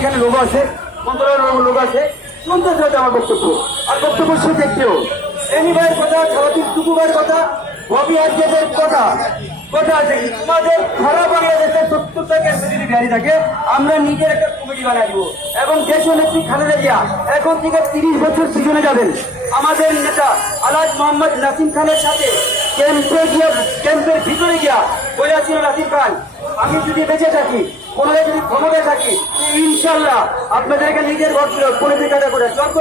এখানে লোক আছে, মন্ত্রণালয়ের লোক আছে, শুনতে চাইতে আমার বক্তব্য আর বক্তব্য সে দেখতেও এনি ভাইয়ের কথা, সারাদিন টুকু ভাইয়ের কথা, ববি আজকের কথা কথা আছে। আমাদের সারা বাংলাদেশের 70টা ক্যান্সার যদি বিহারি থাকে, আমরা নিজের একটা কমিটি বানিয়ে দিব এবং দেশীয় নেত্রী খালেদা জিয়া এখন থেকে 30 বছর পিছনে যাবেন। আমাদের নেতা আলহাজ মোহাম্মদ নাসিম খানের সাথে ক্যাম্পের ভিতরে গিয়া বলেছিল নাসিম খান, আমি যদি বেঁচে থাকি, কোনোদিন যদি ক্ষমতায় থাকি, ইনশাল্লাহ আপনাদেরকে নিজের ঘর ছিল করে টাকা করে যত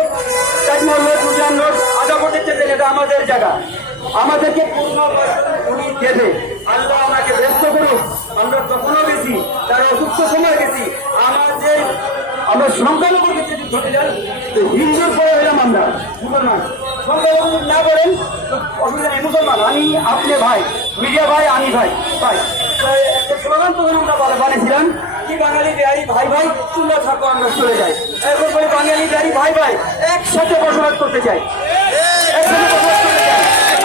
তাজমহল রোড, উজান রোড, আদা করতে চেয়েছেন, এটা আমাদের জায়গা, আমাদেরকে উনি দেবে। আল্লাহ আমাকে ব্যস্ত করুন। আমরা কখনো গেছি, তার অসুস্থ সময় গেছি, আমরা সংখ্যালঘু ক্ষেত্রে ঘটে যান, হিন্দুর পরে হলাম আমরা মুসলমান, সংখ্যালঘু না করেন অসুবিধা নেই, মুসলমান আমি আপনি ভাই, মিডিয়া ভাই আমি ভাই ভাই। একটা স্লোগান তখন আমরা বানিয়েছিলাম কি, বাঙালি বিহারি ভাই ভাই, তোমরা থাকো আমরা চলে যাই। এখন বলি বাঙালি বিহারি ভাই ভাই একসাথে বসবাস করতে চাই, একসাথে বসবাস করতে চাই।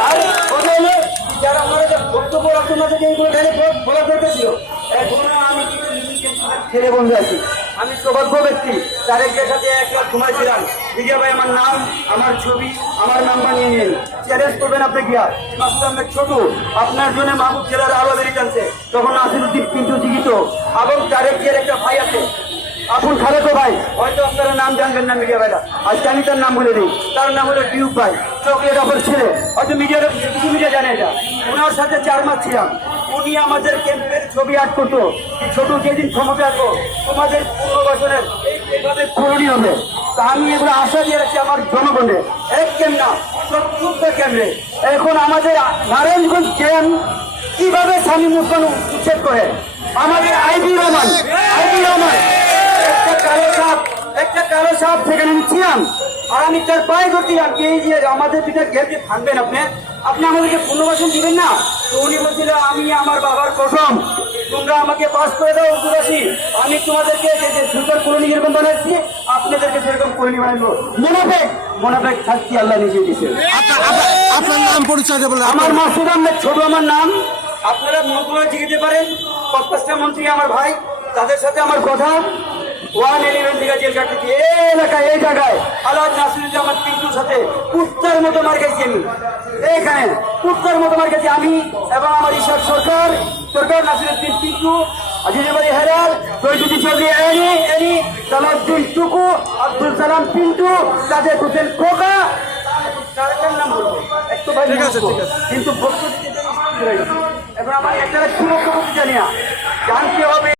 আর কথা হলো যারা আমরা যে বক্তব্য রাখুন না, যে বলা দরকার ছিল, এখন আমি ছেলে বন্ধু আছি, আমি সৌভাগ্য ব্যক্তি, তারেক সাথে একবার ঘুমাইছিলাম। বিজয় ভাই আমার নাম, আমার ছবি, আমার নাম্বার নিয়ে নিন, চ্যালেঞ্জ করবেন আপনি গিয়া। মাসুদ ছোট আপনার জন্য মাহবুব জেলার আলো বেরিয়ে জানছে, তখন নাসিরুদ্দিন কিন্তু জীবিত, এবং তারেক জিয়ার একটা ভাই আছে আপন খালেতো ভাই, হয়তো আপনারা নাম জানবেন না মিডিয়া ভাইরা, আজকে আমি তার নাম বলে দিই, তার নাম হলো টিউব ভাই, চকলেট অফার ছেলে, হয়তো কিছু মিডিয়া জানে এটা। ওনার সাথে 4 মাস ছিলাম, উনি আমাদের ক্যাম্পের ছবি আর্ট করতো, ছোট যেদিন ক্ষমতা আসবো তোমাদের পুনর্বাসনের এইভাবে করণীয় হবে। তা আমি এগুলো আশা দিয়ে রাখছি আমার জনগণের, এক ক্যাম্প না 70টা ক্যাম্পে। এখন আমাদের নারায়ণগঞ্জ ক্যাম্প কিভাবে স্বামী মুসলমান উচ্ছেদ করে, আমাদের আইবি রহমান একটা কালো সাপ সেখানে আমি ছিলাম, আর আমি তার পায়ে করছিলাম যে এই যে আমাদের পিতা গেটে ভাঙবেন আপনি আমাদেরকে পুনর্বাসন দিবেন না। তো উনি বলছিল আমি আমার বাবার কসম, তোমরা আমাকে পাস করে দাও উদ্যোগাসী, আমি তোমাদেরকে যে সুন্দর কলোনি যেরকম বানাচ্ছি আপনাদেরকে সেরকম কলোনি বানাবো। মোনাফেক শাস্তি আল্লাহ নিজে দিচ্ছে। আপনার নাম পরিচয় দেবেন? আমার মাসুদ আহমেদ ছোট আমার নাম, আপনারা মন্ত্রণালয়ে জিজ্ঞেস পারেন, ৫-৫টা মন্ত্রী আমার ভাই, তাদের সাথে আমার কথা। 111 থেকে জেল কাটতেছি এই এলাকায়, এই জায়গায় আলহাজ নাসিরুজ্জামান পিন্টুর সাথে কুত্তার মতো মার গেছি আমি, এইখানে কুত্তার মতো মার গেছি আমি এবং আমার ইশাক সরকার নাসিরুদ্দিন পিন্টু, আজিজাবাড়ি হেরাল, তৈজুদ্দিন চৌধুরী এনি, সালাউদ্দিন টুকু, আব্দুল সালাম পিন্টু, সাদেক হোসেন খোকা, তার নাম বলবো একটু ভাই, কিন্তু বক্তব্য দিতে এবার আমার একটা কি বক্তব্য জানি না, জানতে হবে।